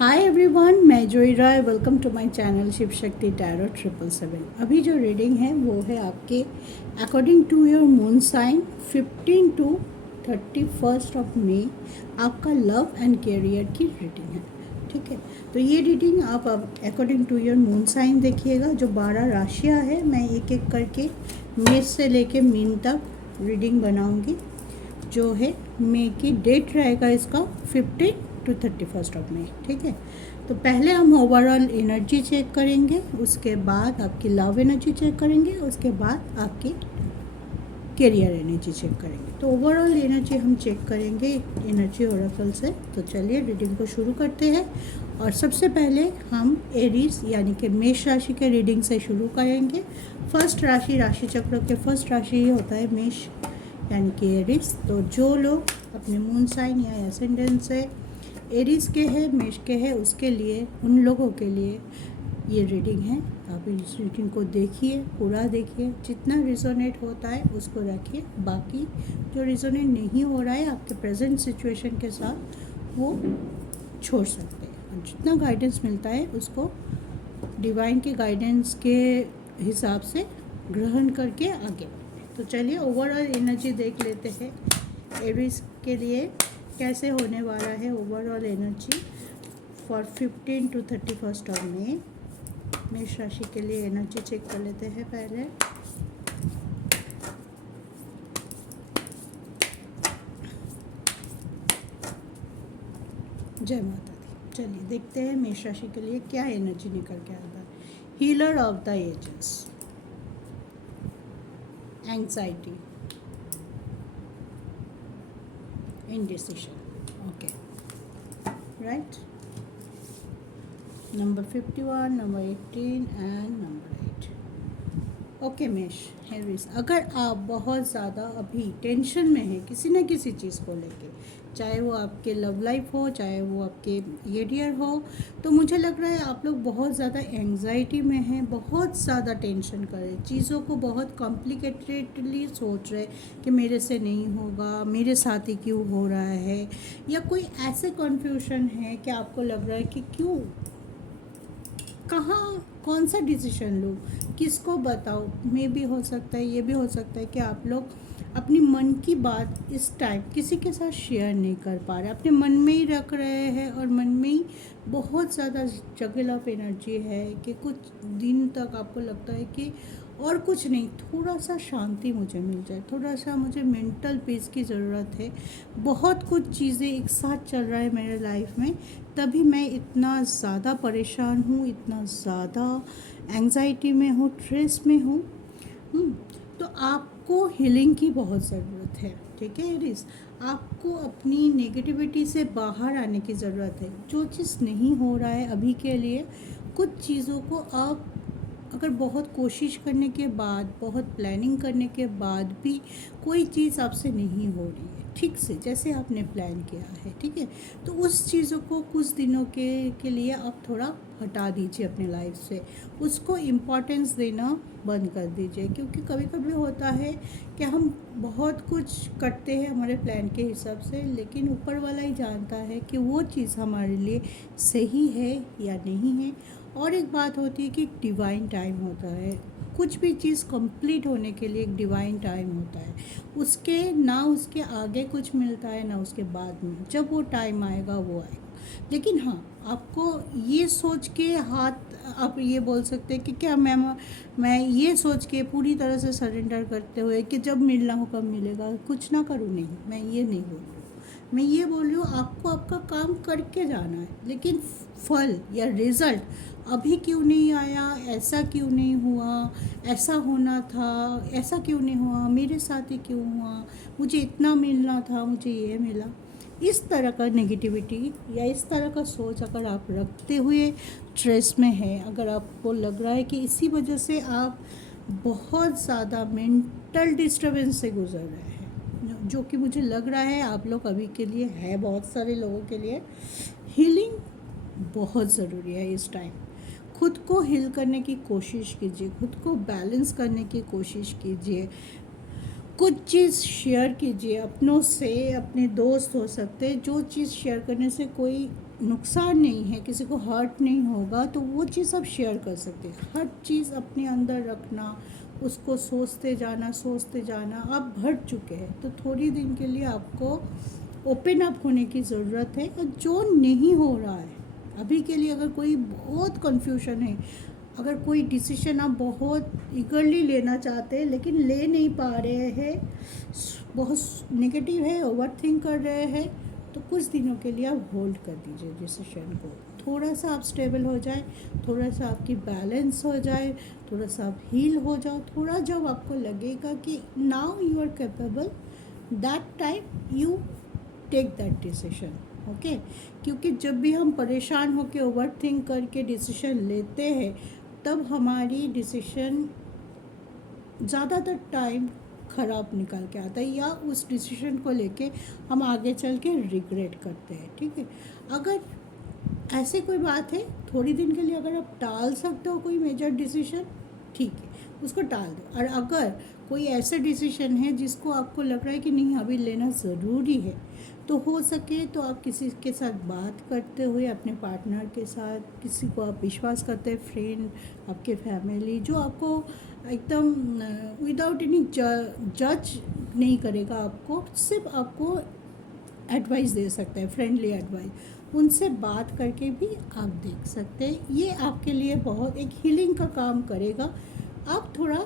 हाय everyone, मैं Joyee Roy. Welcome to my channel Shiv Shakti tarot 777। अभी जो रीडिंग है वो है आपके according to your moon sign 15 to 31 of May आपका लव एंड कैरियर की रीडिंग है। ठीक है, तो ये रीडिंग आप according to your moon sign देखिएगा। जो 12 राशियाँ है मैं एक एक करके मेष से लेके मीन तक रीडिंग बनाऊंगी। जो है मई की डेट रहेगा इसका 15 टू 31 ऑफ मई। ठीक है, तो पहले हम ओवरऑल एनर्जी चेक करेंगे, उसके बाद आपकी लव एनर्जी चेक करेंगे, उसके बाद आपकी कैरियर एनर्जी चेक करेंगे। तो ओवरऑल एनर्जी हम चेक करेंगे एनर्जी ओरेकल से। तो चलिए रीडिंग को शुरू करते हैं। और सबसे पहले हम एरीज यानी कि मेष राशि के रीडिंग से शुरू करेंगे। फर्स्ट राशि चक्र के फर्स्ट राशि होता है मेष यानी कि एरीज। तो जो लोग अपने मून साइन या एसेंडेंट से एरीज के हैं, मेष के हैं, उसके लिए, उन लोगों के लिए ये रीडिंग है। आप इस रीडिंग को देखिए, पूरा देखिए, जितना रिजोनेट होता है उसको रखिए, बाकी जो रिजोनेट नहीं हो रहा है आपके प्रेजेंट सिचुएशन के साथ वो छोड़ सकते हैं। और जितना गाइडेंस मिलता है उसको डिवाइन के गाइडेंस के हिसाब से ग्रहण करके आगे बढ़ें। तो चलिए ओवरऑल एनर्जी देख लेते हैं एरीज के लिए कैसे होने वाला है। Overall energy for 15 to 31 of May मेष राशि के लिए एनर्जी चेक कर लेते हैं पहले। जय माता दी। चलिए देखते हैं मेष राशि के लिए क्या एनर्जी निकल के आता है। Healer of the ages, anxiety, indecision. Okay, right? Number 51, number 18 and number 8. Okay मेष हेरिस, अगर आप बहुत ज़्यादा अभी टेंशन में हैं किसी न किसी चीज़ को लेके, चाहे वो आपके लव लाइफ हो, चाहे वो आपके करियर हो, तो मुझे लग रहा है आप लोग बहुत ज़्यादा एंग्जाइटी में हैं, बहुत ज़्यादा टेंशन कर रहे, चीज़ों को बहुत कॉम्प्लिकेटेडली सोच रहे कि मेरे से नहीं होगा, मेरे साथ ही क्यों हो रहा है, या कोई ऐसे कन्फ्यूजन है कि आपको लग रहा है कि क्यों, कहाँ, कौन सा डिसीजन लूँ, किसको बताओ। मे भी हो सकता है, ये भी हो सकता है कि आप लोग अपनी मन की बात इस टाइम किसी के साथ शेयर नहीं कर पा रहे, अपने मन में ही रख रहे हैं और मन में ही बहुत ज़्यादा जगल ऑफ एनर्जी है कि कुछ दिन तक आपको लगता है कि और कुछ नहीं, थोड़ा सा शांति मुझे मिल जाए, थोड़ा सा मुझे मेंटल पीस की ज़रूरत है। बहुत कुछ चीज़ें एक साथ चल रहा है मेरे लाइफ में, तभी मैं इतना ज़्यादा परेशान हूँ, इतना ज़्यादा एंग्जाइटी में हूँ, स्ट्रेस में हूँ। तो आपको हीलिंग की बहुत ज़रूरत है। ठीक है एरीज, आपको अपनी नेगेटिविटी से बाहर आने की ज़रूरत है। जो चीज़ नहीं हो रहा है अभी के लिए, कुछ चीज़ों को आप अगर बहुत कोशिश करने के बाद, बहुत प्लानिंग करने के बाद भी कोई चीज़ आपसे नहीं हो रही है ठीक से जैसे आपने प्लान किया है, ठीक है, तो उस चीज़ों को कुछ दिनों के लिए आप थोड़ा हटा दीजिए अपने लाइफ से, उसको इम्पोर्टेंस देना बंद कर दीजिए। क्योंकि कभी कभी होता है कि हम बहुत कुछ करते हैं हमारे प्लान के हिसाब से, लेकिन ऊपर वाला ही जानता है कि वो चीज़ हमारे लिए सही है या नहीं है। और एक बात होती है कि एक डिवाइन टाइम होता है, कुछ भी चीज़ कंप्लीट होने के लिए एक डिवाइन टाइम होता है, उसके ना उसके आगे कुछ मिलता है ना उसके बाद में, जब वो टाइम आएगा वो आएगा। लेकिन हाँ, आपको ये सोच के हाथ, आप ये बोल सकते हैं कि क्या मैं ये सोच के पूरी तरह से सरेंडर करते हुए कि जब मिलना हो कब मिलेगा, कुछ ना करूँ, नहीं, मैं ये नहीं बोल रही हूँ। मैं ये बोल रही हूँ आपको आपका काम करके जाना है, लेकिन फल या रिज़ल्ट अभी क्यों नहीं आया, ऐसा क्यों नहीं हुआ, ऐसा होना था, ऐसा क्यों नहीं हुआ, मेरे साथ ही क्यों हुआ, मुझे इतना मिलना था, मुझे ये मिला, इस तरह का नेगेटिविटी या इस तरह का सोच अगर आप रखते हुए स्ट्रेस में है, अगर आपको लग रहा है कि इसी वजह से आप बहुत ज़्यादा मेंटल डिस्टर्बेंस से गुजर रहे हैं, जो कि मुझे लग रहा है आप लोग अभी के लिए है, बहुत सारे लोगों के लिए हीलिंग बहुत ज़रूरी है इस टाइम। खुद को हील करने की कोशिश कीजिए, खुद को बैलेंस करने की कोशिश कीजिए, कुछ चीज़ शेयर कीजिए अपनों से, अपने दोस्त हो सकते हैं, जो चीज़ शेयर करने से कोई नुकसान नहीं है, किसी को हर्ट नहीं होगा, तो वो चीज़ आप शेयर कर सकते हैं। हर चीज़ अपने अंदर रखना, उसको सोचते जाना आप भर चुके हैं, तो थोड़ी दिन के लिए आपको ओपन अप होने की ज़रूरत है। और जो नहीं हो रहा है अभी के लिए, अगर कोई बहुत कन्फ्यूजन है, अगर कोई डिसीजन आप बहुत ईगरली लेना चाहते हैं लेकिन ले नहीं पा रहे हैं, बहुत नेगेटिव है, ओवर थिंक कर रहे हैं, तो कुछ दिनों के लिए आप होल्ड कर दीजिए डिसीजन को। थोड़ा सा आप स्टेबल हो जाए, थोड़ा सा आपकी बैलेंस हो जाए, थोड़ा सा आप हील हो जाओ, थोड़ा जब आपको लगेगा कि now you are capable, that time you take that decision. Okay, क्योंकि जब भी हम परेशान होकर ओवर थिंक करके डिसीजन लेते हैं, तब हमारी डिसीजन ज़्यादातर टाइम ख़राब निकल के आता है, या उस डिसीजन को लेके हम आगे चल के रिग्रेट करते हैं। ठीक है, अगर ऐसे कोई बात है, थोड़ी दिन के लिए अगर आप टाल सकते हो कोई मेजर डिसीजन, ठीक है, उसको टाल दो। और अगर कोई ऐसा डिसीजन है जिसको आपको लग रहा है कि नहीं अभी लेना ज़रूरी है, तो हो सके तो आप किसी के साथ बात करते हुए, अपने पार्टनर के साथ, किसी को आप विश्वास करते हैं, फ्रेंड, आपके फैमिली, जो आपको एकदम विदाउट एनी जज नहीं करेगा, आपको सिर्फ आपको एडवाइस दे सकता है, फ्रेंडली एडवाइस, उनसे बात करके भी आप देख सकते हैं। ये आपके लिए बहुत एक हीलिंग का काम करेगा। आप थोड़ा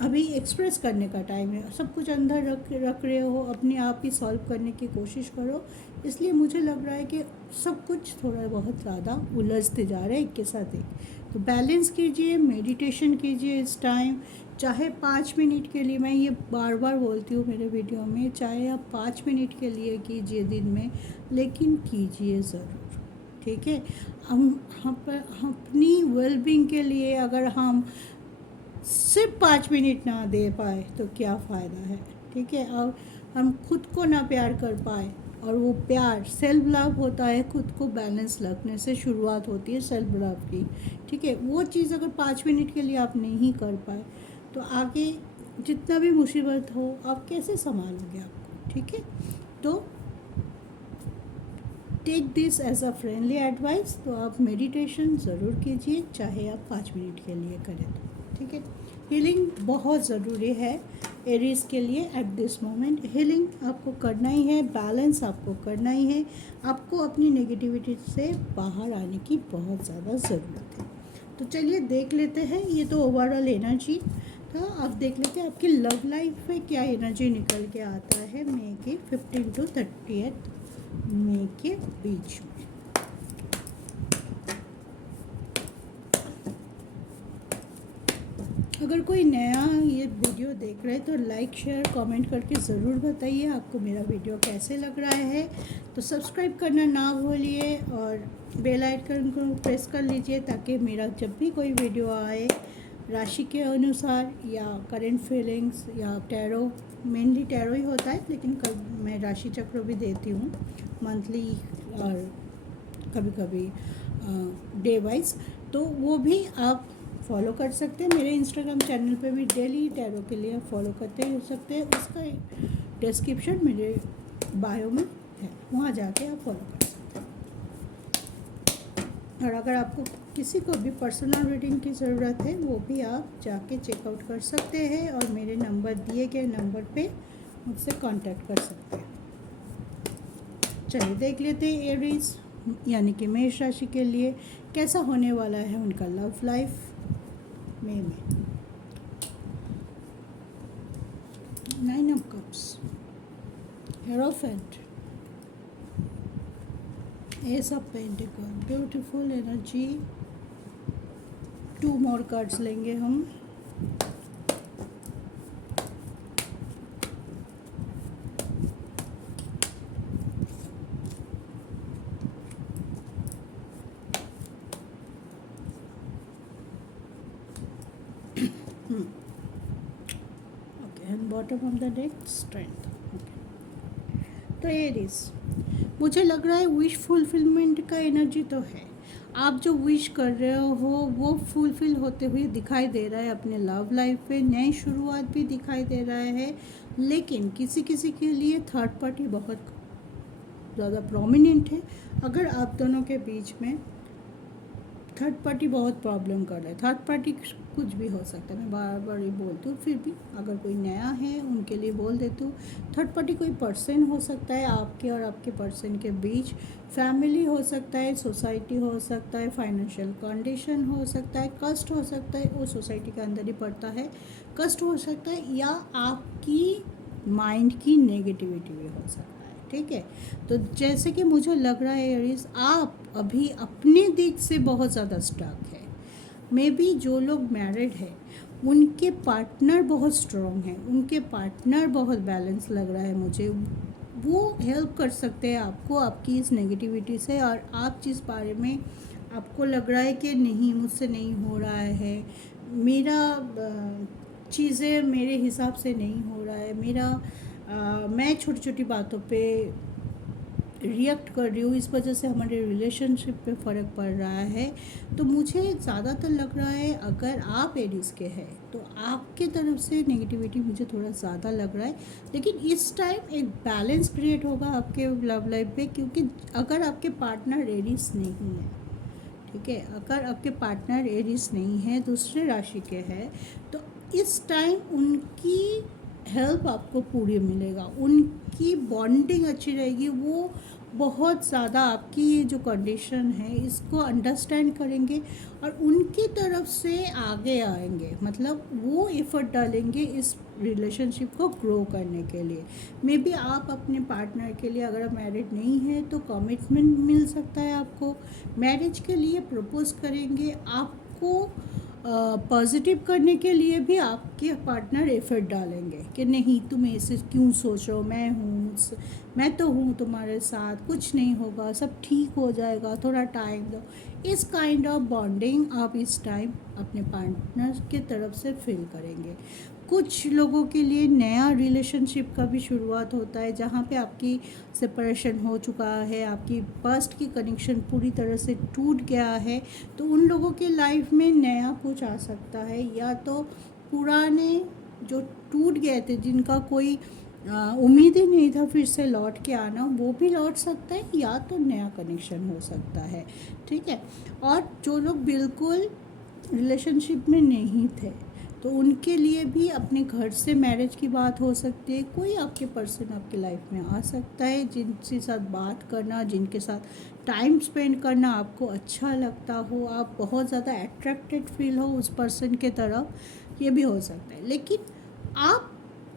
अभी एक्सप्रेस करने का टाइम है, सब कुछ अंदर रख रहे हो, अपने आप ही सॉल्व करने की कोशिश करो। इसलिए मुझे लग रहा है कि सब कुछ थोड़ा बहुत ज़्यादा उलझते जा रहे हैं एक के साथ एक। तो बैलेंस कीजिए, मेडिटेशन कीजिए इस टाइम, चाहे 5 मिनट के लिए, मैं ये बार बार बोलती हूँ मेरे वीडियो में, चाहे आप 5 मिनट के लिए कीजिए दिन में, लेकिन कीजिए ज़रूर। ठीक है, हम अपनी वेलबींग के लिए अगर हम सिर्फ 5 मिनट ना दे पाए तो क्या फ़ायदा है। ठीक है, और हम खुद को ना प्यार कर पाए, और वो प्यार सेल्फ लव होता है, खुद को बैलेंस रखने से शुरुआत होती है सेल्फ लव की। ठीक है, वो चीज़ अगर 5 मिनट के लिए आप नहीं कर पाए, तो आगे जितना भी मुसीबत हो आप कैसे संभालोगे आपको। ठीक है, तो take this as a friendly advice. तो आप मेडिटेशन ज़रूर कीजिए, चाहे आप 5 मिनट के लिए करें तो। ठीक है, हीलिंग बहुत ज़रूरी है एरीज के लिए एट दिस मोमेंट। हीलिंग आपको करना ही है, बैलेंस आपको करना ही है, आपको अपनी नेगेटिविटी से बाहर आने की बहुत ज़्यादा ज़रूरत है। तो चलिए देख लेते हैं, ये तो ओवरऑल एनर्जी था। अब देख लेते हैं आपकी लव लाइफ में क्या एनर्जी निकल के आता है मई के 15 to 30 मई के बीच में। अगर कोई नया ये वीडियो देख रहे हैं तो लाइक शेयर कमेंट करके ज़रूर बताइए आपको मेरा वीडियो कैसे लग रहा है। तो सब्सक्राइब करना ना भूलिए, और बेल आइकन को प्रेस कर लीजिए, ताकि मेरा जब भी कोई वीडियो आए राशि के अनुसार, या करेंट फीलिंग्स, या टैरो, मेनली टैरो ही होता है, लेकिन कभी मैं राशि चक्र भी देती हूँ मंथली, और कभी कभी डे वाइज, तो वो भी आप फॉलो कर सकते हैं। मेरे इंस्टाग्राम चैनल पे भी डेली टैरो के लिए फॉलो करते हो सकते हैं, उसका डिस्क्रिप्शन मेरे बायो में है, वहाँ जाके आप फॉलो कर सकते हैं। और अगर आपको किसी को भी पर्सनल रीडिंग की ज़रूरत है, वो भी आप जाके चेकआउट कर सकते हैं, और मेरे नंबर दिए गए नंबर पे मुझसे कांटेक्ट कर सकते हैं। चलिए देख लेते हैं एरीज यानी कि मेष राशि के लिए कैसा होने वाला है उनका लव लाइफ मई में। 9 of Cups, Hierophant, Ace of Pentacles, beautiful energy. 2 more cards लेंगे हम। Okay, and bottom of the deck strength. तो एरीज, मुझे लग रहा है विश फुलफिलमेंट का एनर्जी तो है। आप जो विश कर रहे हो वो फुलफिल होते हुए दिखाई दे रहा है अपने लव लाइफ में, नई शुरुआत भी दिखाई दे रहा है। लेकिन किसी किसी के लिए थर्ड पार्टी बहुत ज़्यादा प्रोमिनेंट है। अगर आप दोनों के बीच में थर्ड पार्टी बहुत प्रॉब्लम कर रहा है, थर्ड पार्टी कुछ भी हो सकता है, मैं बार बार ये बोलती हूँ, फिर भी अगर कोई नया है उनके लिए बोल देती हूँ। थर्ड पार्टी कोई पर्सन हो सकता है आपके और आपके पर्सन के बीच, फैमिली हो सकता है, सोसाइटी हो सकता है, फाइनेंशियल कंडीशन हो सकता है, कस्ट हो सकता है, वो सोसाइटी के अंदर ही पड़ता है, कस्ट हो सकता है, या आपकी माइंड की नेगेटिविटी भी हो सकता है। ठीक है, तो जैसे कि मुझे लग रहा है एरीज, आप अभी अपने दिक से बहुत ज़्यादा स्टक है। मे बी जो लोग मैरिड है उनके पार्टनर बहुत स्ट्रॉन्ग है, उनके पार्टनर बहुत बैलेंस लग रहा है मुझे, वो हेल्प कर सकते हैं आपको आपकी इस नेगेटिविटी से। और आप जिस बारे में आपको लग रहा है कि नहीं मुझसे नहीं हो रहा है, मेरा चीज़ें मेरे हिसाब से नहीं हो रहा है, मैं छोटी छोटी बातों पे रिएक्ट कर रही हूँ, इस वजह से हमारे रिलेशनशिप पे फ़र्क पड़ रहा है, तो मुझे ज़्यादातर लग रहा है अगर आप एरीज के हैं तो आपके तरफ से नेगेटिविटी मुझे थोड़ा ज़्यादा लग रहा है। लेकिन इस टाइम एक बैलेंस क्रिएट होगा आपके लव लाइफ पे, क्योंकि अगर आपके पार्टनर एरीज नहीं है, ठीक है, अगर आपके पार्टनर एरीज नहीं है, दूसरे राशि के हैं, तो इस टाइम उनकी हेल्प आपको पूरी मिलेगा, उनकी बॉन्डिंग अच्छी रहेगी, वो बहुत ज़्यादा आपकी ये जो कंडीशन है इसको अंडरस्टैंड करेंगे और उनकी तरफ से आगे आएंगे, मतलब वो एफर्ट डालेंगे इस रिलेशनशिप को ग्रो करने के लिए। मे बी आप अपने पार्टनर के लिए, अगर आप मैरिड नहीं है तो कमिटमेंट मिल सकता है आपको, मैरिज के लिए प्रपोज करेंगे, आपको पॉजिटिव करने के लिए भी आपके पार्टनर एफर्ट डालेंगे कि नहीं तुम ऐसे क्यों सोच रहे हो, मैं तो हूँ तुम्हारे साथ, कुछ नहीं होगा, सब ठीक हो जाएगा, थोड़ा टाइम दो। इस काइंड ऑफ बॉन्डिंग आप इस टाइम अपने पार्टनर के तरफ से फील करेंगे। कुछ लोगों के लिए नया रिलेशनशिप का भी शुरुआत होता है, जहाँ पे आपकी सेपरेशन हो चुका है, आपकी पास्ट की कनेक्शन पूरी तरह से टूट गया है, तो उन लोगों के लाइफ में नया कुछ आ सकता है, या तो पुराने जो टूट गए थे, जिनका कोई उम्मीद ही नहीं था फिर से लौट के आना, वो भी लौट सकता है, या तो नया कनेक्शन हो सकता है। ठीक है, और जो लोग बिल्कुल रिलेशनशिप में नहीं थे तो उनके लिए भी अपने घर से मैरिज की बात हो सकती है, कोई आपके पर्सन आपकी लाइफ में आ सकता है जिनके साथ बात करना, जिनके साथ टाइम स्पेंड करना आपको अच्छा लगता हो, आप बहुत ज़्यादा अट्रैक्टेड फील हो उस पर्सन के तरफ, ये भी हो सकता है। लेकिन आप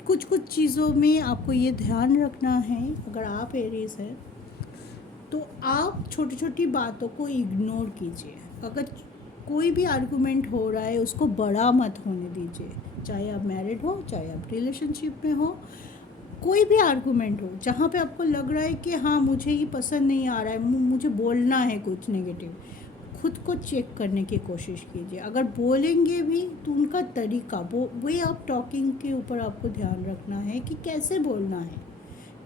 कुछ चीज़ों में आपको ये ध्यान रखना है, अगर आप एरीज हैं तो आप छोटी छोटी बातों को इग्नोर कीजिए। अगर कोई भी आर्गुमेंट हो रहा है उसको बड़ा मत होने दीजिए, चाहे आप मैरिड हो चाहे आप रिलेशनशिप में हो, कोई भी आर्गुमेंट हो जहाँ पे आपको लग रहा है कि हाँ मुझे ये पसंद नहीं आ रहा है, मुझे बोलना है कुछ नेगेटिव, खुद को चेक करने की कोशिश कीजिए। अगर बोलेंगे भी तो उनका तरीका, वो वे ऑफ टॉकिंग के ऊपर आपको ध्यान रखना है कि कैसे बोलना है।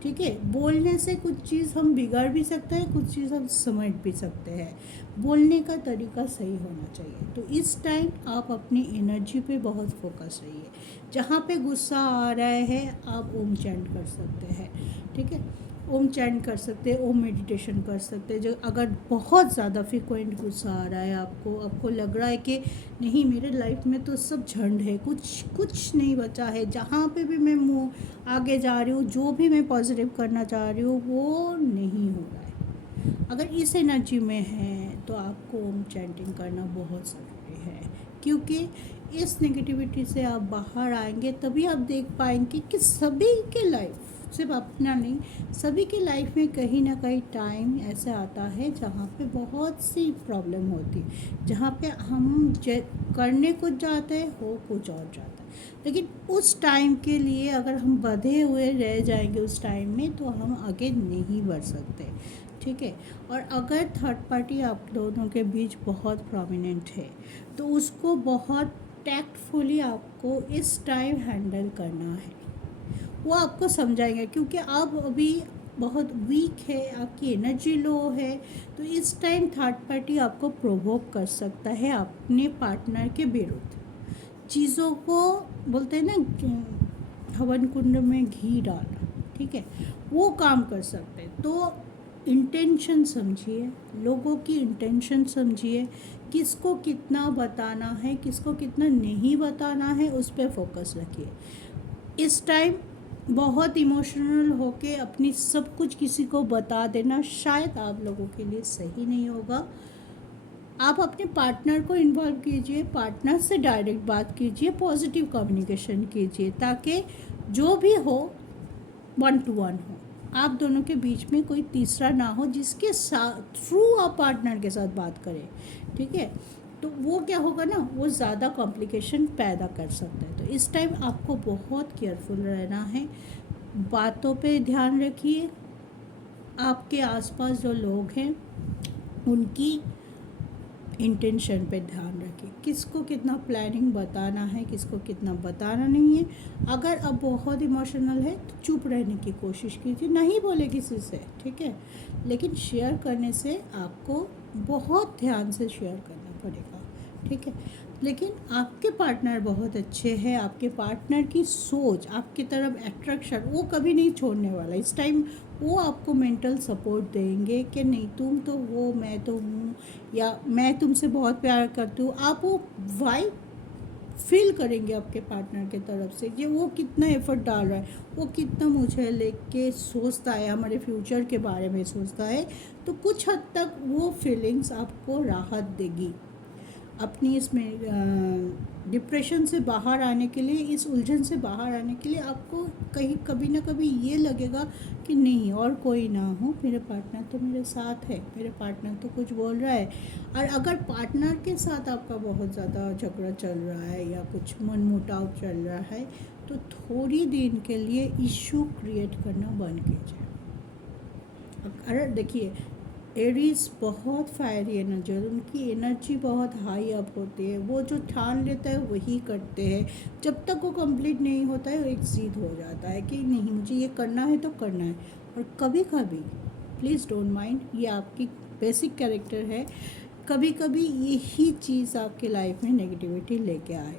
ठीक है, बोलने से कुछ चीज़ हम बिगाड़ भी सकते हैं, कुछ चीज़ हम समझ भी सकते हैं, बोलने का तरीका सही होना चाहिए। तो इस टाइम आप अपनी एनर्जी पे बहुत फोकस रहिए, जहाँ पे गुस्सा आ रहा है आप ओम चैंट कर सकते हैं। ठीक है, ओम चैंट कर सकते हैं, ओम मेडिटेशन कर सकते हैं। जो अगर बहुत ज़्यादा फ्रिक्वेंट गुस्सा आ रहा है, आपको लग रहा है कि नहीं मेरे लाइफ में तो सब झंड है, कुछ नहीं बचा है, जहाँ पे भी मैं मुँह आगे जा रही हूँ, जो भी मैं पॉजिटिव करना चाह रही हूँ वो नहीं हो रहा है, अगर इस एनर्जी में है तो आपको ओम चैंटिंग करना बहुत ज़रूरी है, क्योंकि इस नेगेटिविटी से आप बाहर आएंगे, तभी आप देख पाएंगे कि सभी के लाइफ, सिर्फ अपना नहीं, सभी के लाइफ में कहीं ना कहीं टाइम ऐसा आता है जहाँ पे बहुत सी प्रॉब्लम होती है, जहाँ पे हम करने कुछ जाते हैं हो कुछ और जाता है, लेकिन उस टाइम के लिए अगर हम बंधे हुए रह जाएंगे उस टाइम में तो हम आगे नहीं बढ़ सकते। ठीक है, और अगर थर्ड पार्टी आप दोनों के बीच बहुत प्रोमिनेंट है तो उसको बहुत टैक्टफुली आपको इस टाइम हैंडल करना है, वो आपको समझाएंगे, क्योंकि आप अभी बहुत वीक है, आपकी एनर्जी लो है, तो इस टाइम थर्ड पार्टी आपको प्रोवोक कर सकता है अपने पार्टनर के विरुद्ध, चीज़ों को बोलते हैं ना हवन कुंड में घी डालना, ठीक है, वो काम कर सकते हैं। तो इंटेंशन समझिए, लोगों की इंटेंशन समझिए, किसको कितना बताना है, किसको कितना नहीं बताना है, उस पर फोकस रखिए। इस टाइम बहुत इमोशनल होके अपनी सब कुछ किसी को बता देना शायद आप लोगों के लिए सही नहीं होगा। आप अपने पार्टनर को इन्वॉल्व कीजिए, पार्टनर से डायरेक्ट बात कीजिए, पॉजिटिव कम्युनिकेशन कीजिए, ताकि जो भी हो 1 to 1 हो, आप दोनों के बीच में कोई तीसरा ना हो जिसके साथ थ्रू आप पार्टनर के साथ बात करें, ठीक है। तो वो क्या होगा ना, वो ज़्यादा कॉम्प्लिकेशन पैदा कर सकता है। तो इस टाइम आपको बहुत केयरफुल रहना है, बातों पे ध्यान रखिए, आपके आसपास जो लोग हैं उनकी इंटेंशन पे ध्यान रखिए, किसको कितना प्लानिंग बताना है, किसको कितना बताना नहीं है। अगर अब बहुत इमोशनल है तो चुप रहने की कोशिश कीजिए, नहीं बोले किसी से, ठीक है। लेकिन शेयर करने से आपको बहुत ध्यान से शेयर करना पड़ेगा, ठीक है। लेकिन आपके पार्टनर बहुत अच्छे हैं, आपके पार्टनर की सोच, आपकी तरफ अट्रैक्शन वो कभी नहीं छोड़ने वाला। इस टाइम वो आपको मेंटल सपोर्ट देंगे कि नहीं तुम तो हो, मैं तो हूँ, या मैं तुमसे बहुत प्यार करती हूँ। आप वो वाइब फील करेंगे आपके पार्टनर के तरफ से कि वो कितना एफर्ट डाल रहा है, वो कितना मुझे लेके सोचता है, हमारे फ्यूचर के बारे में सोचता है। तो कुछ हद तक वो फीलिंग्स आपको राहत देगी। अपनी इसमें डिप्रेशन से बाहर आने के लिए, इस उलझन से बाहर आने के लिए आपको कहीं कभी ना कभी ये लगेगा कि नहीं और कोई ना हो, मेरे पार्टनर तो मेरे साथ है, मेरे पार्टनर तो कुछ बोल रहा है। और अगर पार्टनर के साथ आपका बहुत ज़्यादा झगड़ा चल रहा है या कुछ मनमुटाव चल रहा है, तो थोड़ी दिन के लिए इशू क्रिएट करना बंद कीजिए। अरे देखिए, एरीज बहुत फायरी एनर्जी है, उनकी एनर्जी बहुत हाई अप होती है, वो जो ठान लेता है वही करते हैं। जब तक वो कंप्लीट नहीं होता है वो एक ज़िद हो जाता है कि नहीं मुझे ये करना है तो करना है। और कभी कभी प्लीज़ डोंट माइंड, ये आपकी बेसिक कैरेक्टर है, कभी कभी यही चीज़ आपके लाइफ में नेगेटिविटी लेके आए।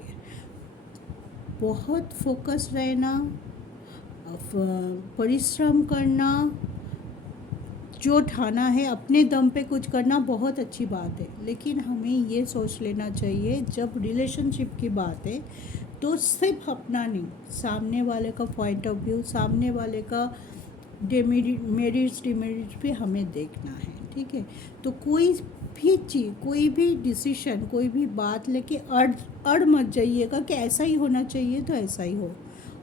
बहुत फोकस रहना, परिश्रम करना, जो ठाना है अपने दम पे कुछ करना बहुत अच्छी बात है। लेकिन हमें ये सोच लेना चाहिए जब रिलेशनशिप की बात है तो सिर्फ अपना नहीं, सामने वाले का पॉइंट ऑफ व्यू, सामने वाले का मेरिट्स डिमेरिट्स भी हमें देखना है, ठीक है। तो कोई भी चीज़, कोई भी डिसीशन, कोई भी बात लेके अड़ मत जाइएगा कि ऐसा ही होना चाहिए तो ऐसा ही हो,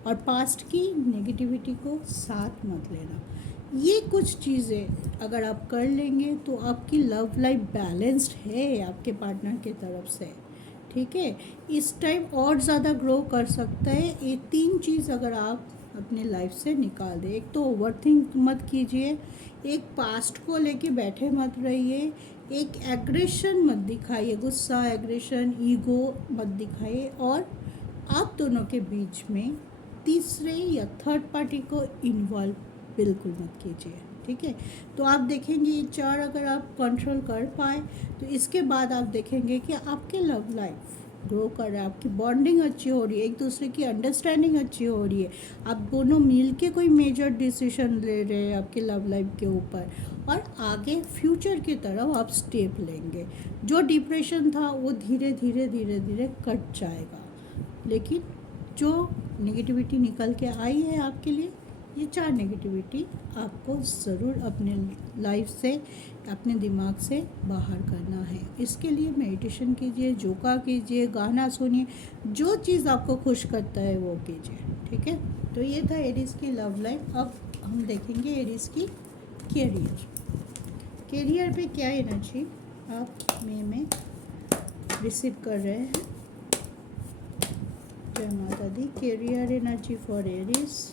और पास्ट की नेगेटिविटी को साथ मत लेना। ये कुछ चीज़ें अगर आप कर लेंगे तो आपकी लव लाइफ बैलेंस्ड है आपके पार्टनर के तरफ से, ठीक है। इस टाइम और ज़्यादा ग्रो कर सकता है। ये 3 चीज़ अगर आप अपने लाइफ से निकाल दें, एक तो ओवरथिंक मत कीजिए, एक पास्ट को लेके बैठे मत रहिए, एक एग्रेशन मत दिखाइए, गुस्सा, एग्रेशन, ईगो मत दिखाइए, और आप दोनों के बीच में तीसरे या थर्ड पार्टी को इन्वॉल्व बिल्कुल मत कीजिए, ठीक है। तो आप देखेंगे ये 4 अगर आप कंट्रोल कर पाए तो इसके बाद आप देखेंगे कि आपके लव लाइफ ग्रो कर रहा है, आपकी बॉन्डिंग अच्छी हो रही है, एक दूसरे की अंडरस्टैंडिंग अच्छी हो रही है, आप दोनों मिल के कोई मेजर डिसीजन ले रहे हैं आपके लव लाइफ के ऊपर, और आगे फ्यूचर की तरफ आप स्टेप लेंगे। जो डिप्रेशन था वो धीरे धीरे धीरे धीरे कट जाएगा। लेकिन जो नेगेटिविटी निकल के आई है आपके लिए, ये 4 नेगेटिविटी आपको ज़रूर अपने लाइफ से, अपने दिमाग से बाहर करना है। इसके लिए मेडिटेशन कीजिए, योगा कीजिए, गाना सुनिए, जो चीज़ आपको खुश करता है वो कीजिए, ठीक है। तो ये था एरीज़ की लव लाइफ। अब हम देखेंगे एरीज़ की कैरियर। कैरियर पे क्या एनर्जी आप में रिसीव कर रहे हैं। जय माता दी। Career energy for Aries.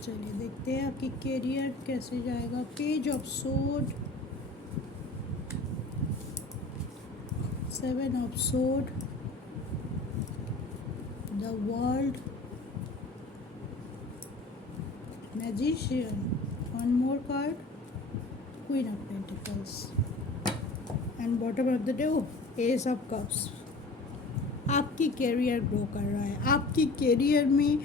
चलिए देखते हैं आपकी कैरियर कैसे जाएगा। Page of sword, 7 of sword, the world, magician, one more card, queen of pentacles and bottom of the deck ace of cups. आपकी कैरियर ग्रो कर रहा है, आपकी कैरियर में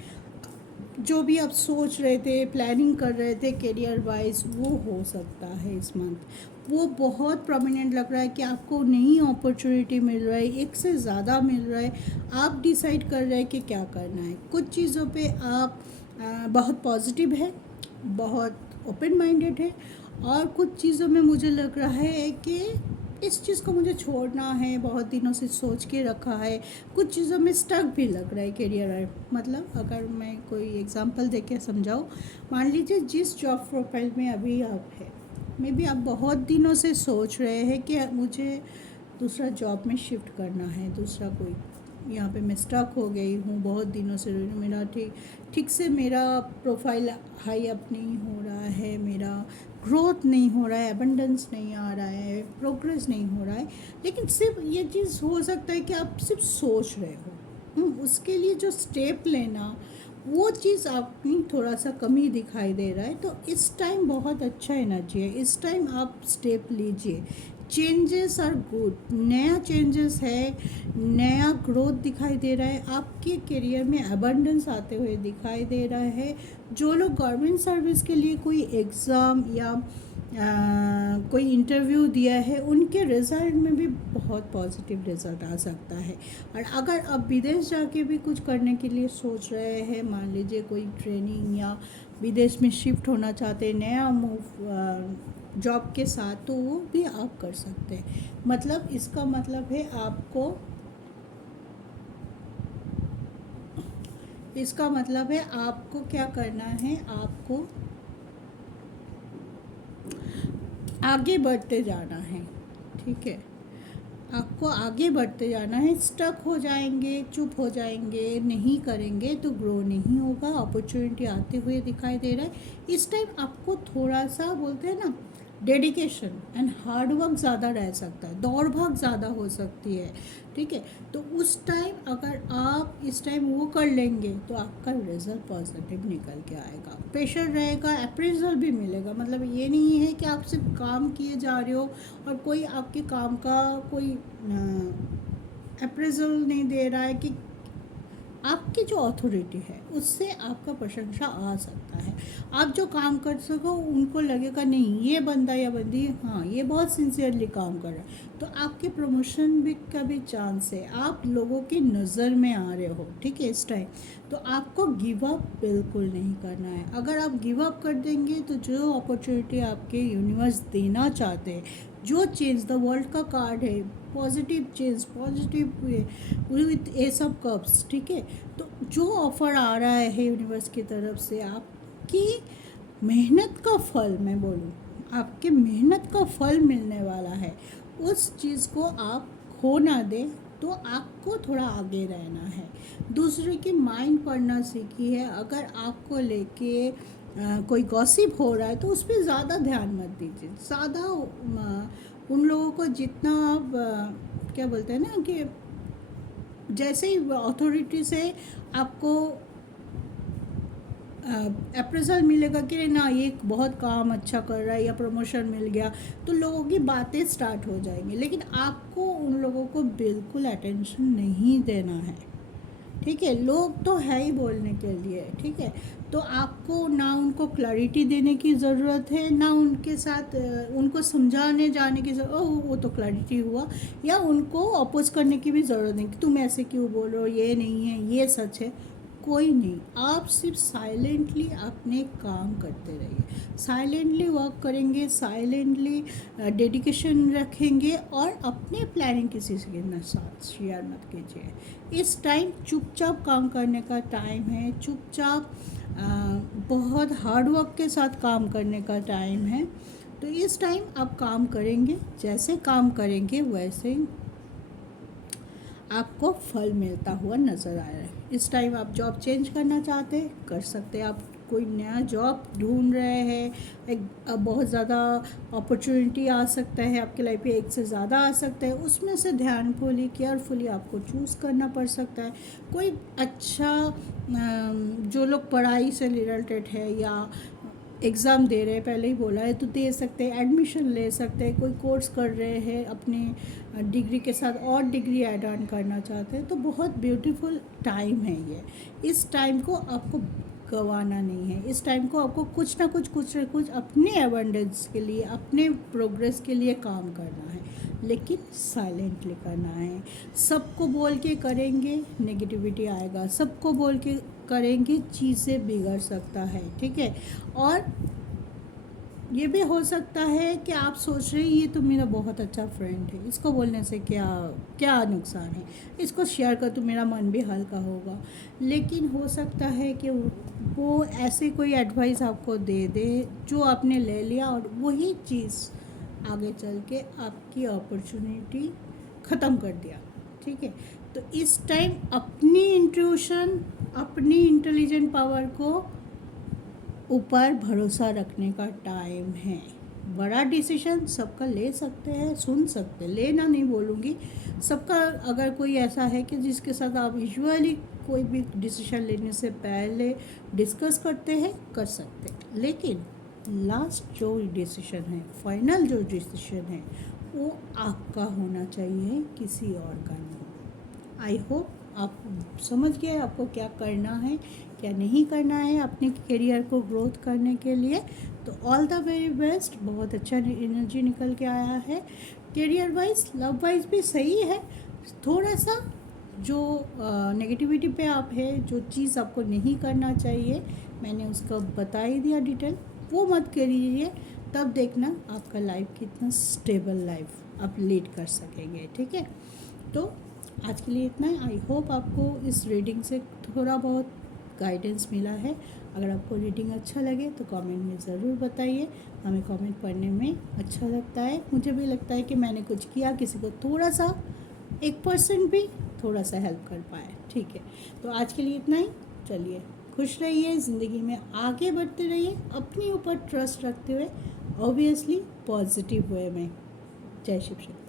जो भी आप सोच रहे थे, प्लानिंग कर रहे थे कैरियर वाइज, वो हो सकता है इस मंथ। वो बहुत प्रोमिनेंट लग रहा है कि आपको नई अपॉर्चुनिटी मिल रहा है, एक से ज़्यादा मिल रहा है। आप डिसाइड कर रहे हैं कि क्या करना है। कुछ चीज़ों पे आप बहुत पॉजिटिव है, बहुत ओपन माइंडेड है, और कुछ चीज़ों में मुझे लग रहा है कि इस चीज़ को मुझे छोड़ना है, बहुत दिनों से सोच के रखा है। कुछ चीज़ों में स्टक भी लग रहा है कैरियर। मतलब अगर मैं कोई एग्जांपल दे के समझाऊँ, मान लीजिए जिस जॉब प्रोफाइल में अभी आप है, मे बी आप बहुत दिनों से सोच रहे हैं कि मुझे दूसरा जॉब में शिफ्ट करना है, दूसरा कोई, यहाँ पे मैं स्टक हो गई हूँ बहुत दिनों से, मेरा ठीक से मेरा प्रोफाइल हाई अप नहीं हो रहा है, मेरा ग्रोथ नहीं हो रहा है, एबंडेंस नहीं आ रहा है, प्रोग्रेस नहीं हो रहा है। लेकिन सिर्फ ये चीज़ हो सकता है कि आप सिर्फ सोच रहे हो, उसके लिए जो स्टेप लेना, वो चीज़ आपकी थोड़ा सा कमी दिखाई दे रहा है। तो इस टाइम बहुत अच्छा एनर्जी है, इस टाइम आप स्टेप लीजिए। चेंजेस आर गुड, नया चेंजेस है, नया ग्रोथ दिखाई दे रहा है, आपके करियर में अबंडेंस आते हुए दिखाई दे रहा है। जो लोग गवर्नमेंट सर्विस के लिए कोई एग्ज़ाम या कोई इंटरव्यू दिया है, उनके रिज़ल्ट में भी बहुत पॉजिटिव रिज़ल्ट आ सकता है। और अगर आप विदेश जाके भी कुछ करने के लिए सोच रहे हैं, मान लीजिए कोई ट्रेनिंग या विदेश में शिफ्ट होना चाहते हैं नया मूव जॉब के साथ, तो वो भी आप कर सकते हैं। मतलब इसका मतलब है आपको क्या करना है, आपको आगे बढ़ते जाना है। ठीक है, आपको आगे बढ़ते जाना है। स्टक हो जाएंगे, चुप हो जाएंगे, नहीं करेंगे तो ग्रो नहीं होगा। अपॉर्चुनिटी आते हुए दिखाई दे रहा है। इस टाइम आपको थोड़ा सा, बोलते हैं ना, डेडिकेशन एंड हार्ड वर्क ज़्यादा रह सकता है, दौड़ भाग ज़्यादा हो सकती है। ठीक है, तो उस टाइम अगर आप इस टाइम वो कर लेंगे तो आपका रिजल्ट पॉजिटिव निकल के आएगा। प्रेशर रहेगा, अप्रेजल भी मिलेगा। मतलब ये नहीं है कि आप सिर्फ काम किए जा रहे हो और कोई आपके काम का कोई अप्रेजल नहीं दे रहा है, कि आपकी जो अथॉरिटी है उससे आपका प्रशंसा आ सकता है। आप जो काम कर सको, उनको लगेगा नहीं ये बंदा या बंदी, हाँ ये बहुत सिंसियरली काम कर रहा है, तो आपके प्रमोशन भी का भी चांस है। आप लोगों की नज़र में आ रहे हो। ठीक है, इस टाइम तो आपको गिव अप बिल्कुल नहीं करना है। अगर आप गिव अप कर देंगे तो जो अपॉर्चुनिटी आपके यूनिवर्स देना चाहते हैं, जो चेंज द वर्ल्ड का कार्ड है, positive change, positive with S of cups. ठीक है, तो जो ऑफ़र आ रहा है यूनिवर्स की तरफ से, आपकी मेहनत का फल, मैं बोलूँ आपके मेहनत का फल मिलने वाला है। उस चीज़ को आप खो ना दें। तो आपको थोड़ा आगे रहना है, दूसरे की माइंड पढ़ना सीखिए। अगर आपको लेके कोई गॉसिप हो रहा है तो उस पर ज़्यादा ध्यान मत दीजिए। ज़्यादा उन लोगों को जितना आप क्या बोलते हैं ना, कि जैसे ही अथॉरिटी से आपको अप्रेजल मिलेगा कि ना ये बहुत काम अच्छा कर रहा है या प्रमोशन मिल गया, तो लोगों की बातें स्टार्ट हो जाएंगी। लेकिन आपको उन लोगों को बिल्कुल अटेंशन नहीं देना है। ठीक है, लोग तो है ही बोलने के लिए। ठीक है, तो आपको ना उनको क्लैरिटी देने की ज़रूरत है, ना उनके साथ उनको समझाने जाने की ज़रूरत, ओह वो तो क्लैरिटी हुआ, या उनको अपोज करने की भी ज़रूरत नहीं कि तुम ऐसे क्यों बोल रहे हो, ये नहीं है, ये सच है। कोई नहीं, आप सिर्फ साइलेंटली अपने काम करते रहिए। साइलेंटली वर्क करेंगे, साइलेंटली डेडिकेशन रखेंगे, और अपने प्लानिंग किसी के साथ शेयर मत कीजिए। इस टाइम चुपचाप काम करने का टाइम है, चुपचाप बहुत हार्ड वर्क के साथ काम करने का टाइम है। तो इस टाइम आप काम करेंगे, जैसे काम करेंगे वैसे आपको फल मिलता हुआ नज़र आ रहा है। इस टाइम आप जॉब चेंज करना चाहते हैं, कर सकते हैं। आप कोई नया जॉब ढूंढ रहे हैं, एक बहुत ज़्यादा अपॉर्चुनिटी आ सकता है आपके लाइफ में, एक से ज़्यादा आ सकता है, उसमें से ध्यानफुली केयरफुली आपको चूज़ करना पड़ सकता है। कोई अच्छा जो लोग पढ़ाई से रिलेटेड है या एग्ज़ाम दे रहे हैं, पहले ही बोला है, तो दे सकते हैं, एडमिशन ले सकते हैं। कोई कोर्स कर रहे हैं, अपने डिग्री के साथ और डिग्री ऐड ऑन करना चाहते हैं, तो बहुत ब्यूटीफुल टाइम है ये। इस टाइम को आपको गंवाना नहीं है। इस टाइम को आपको कुछ ना कुछ अपने एबंडेंस के लिए, अपने प्रोग्रेस के लिए काम करना है, लेकिन साइलेंटली करना है। सबको बोल के करेंगे नेगेटिविटी आएगा, सबको बोल के करेंगे चीज़ें बिगड़ सकता है, ठीक है। और ये भी हो सकता है कि आप सोच रहे हैं ये तो मेरा बहुत अच्छा फ्रेंड है, इसको बोलने से क्या क्या नुकसान है, इसको शेयर कर तो मेरा मन भी हल्का होगा। लेकिन हो सकता है कि वो ऐसे कोई एडवाइस आपको दे दे जो आपने ले लिया और वही चीज़ आगे चल के आपकी अपॉर्चुनिटी ख़त्म कर दिया, ठीक है। तो इस टाइम अपनी इंट्यूशन, अपनी इंटेलिजेंट पावर को ऊपर भरोसा रखने का टाइम है। बड़ा डिसीजन सबका ले सकते हैं, सुन सकते, लेना नहीं बोलूँगी, सबका अगर कोई ऐसा है कि जिसके साथ आप यूजुअली कोई भी डिसीजन लेने से पहले डिस्कस करते हैं, कर सकते हैं। लेकिन लास्ट जो डिसीजन है, फाइनल जो डिसीजन है, वो आपका होना चाहिए, किसी और का नहीं। आई होप आप समझ गए आपको क्या करना है, क्या नहीं करना है अपने करियर को ग्रोथ करने के लिए। तो ऑल द वेरी बेस्ट। बहुत अच्छा एनर्जी निकल के आया है। करियर वाइज, लव वाइज भी सही है। थोड़ा सा जो नेगेटिविटी पे आप है, जो चीज़ आपको नहीं करना चाहिए, मैंने उसका बता ही दिया डिटेल, वो मत करिए। तब देखना आपका लाइफ कितना स्टेबल लाइफ आप लीड कर सकेंगे, ठीक है। तो आज के लिए इतना ही। आई होप आपको इस रीडिंग से थोड़ा बहुत गाइडेंस मिला है। अगर आपको रीडिंग अच्छा लगे तो कमेंट में ज़रूर बताइए। हमें कमेंट पढ़ने में अच्छा लगता है, मुझे भी लगता है कि मैंने कुछ किया, किसी को थोड़ा सा 1% भी थोड़ा सा हेल्प कर पाए, ठीक है। तो आज के लिए इतना ही। चलिए, खुश रहिए, ज़िंदगी में आगे बढ़ते रहिए, अपने ऊपर ट्रस्ट रखते हुए, ऑब्वियसली पॉजिटिव वे में। जय शिव शक्ति।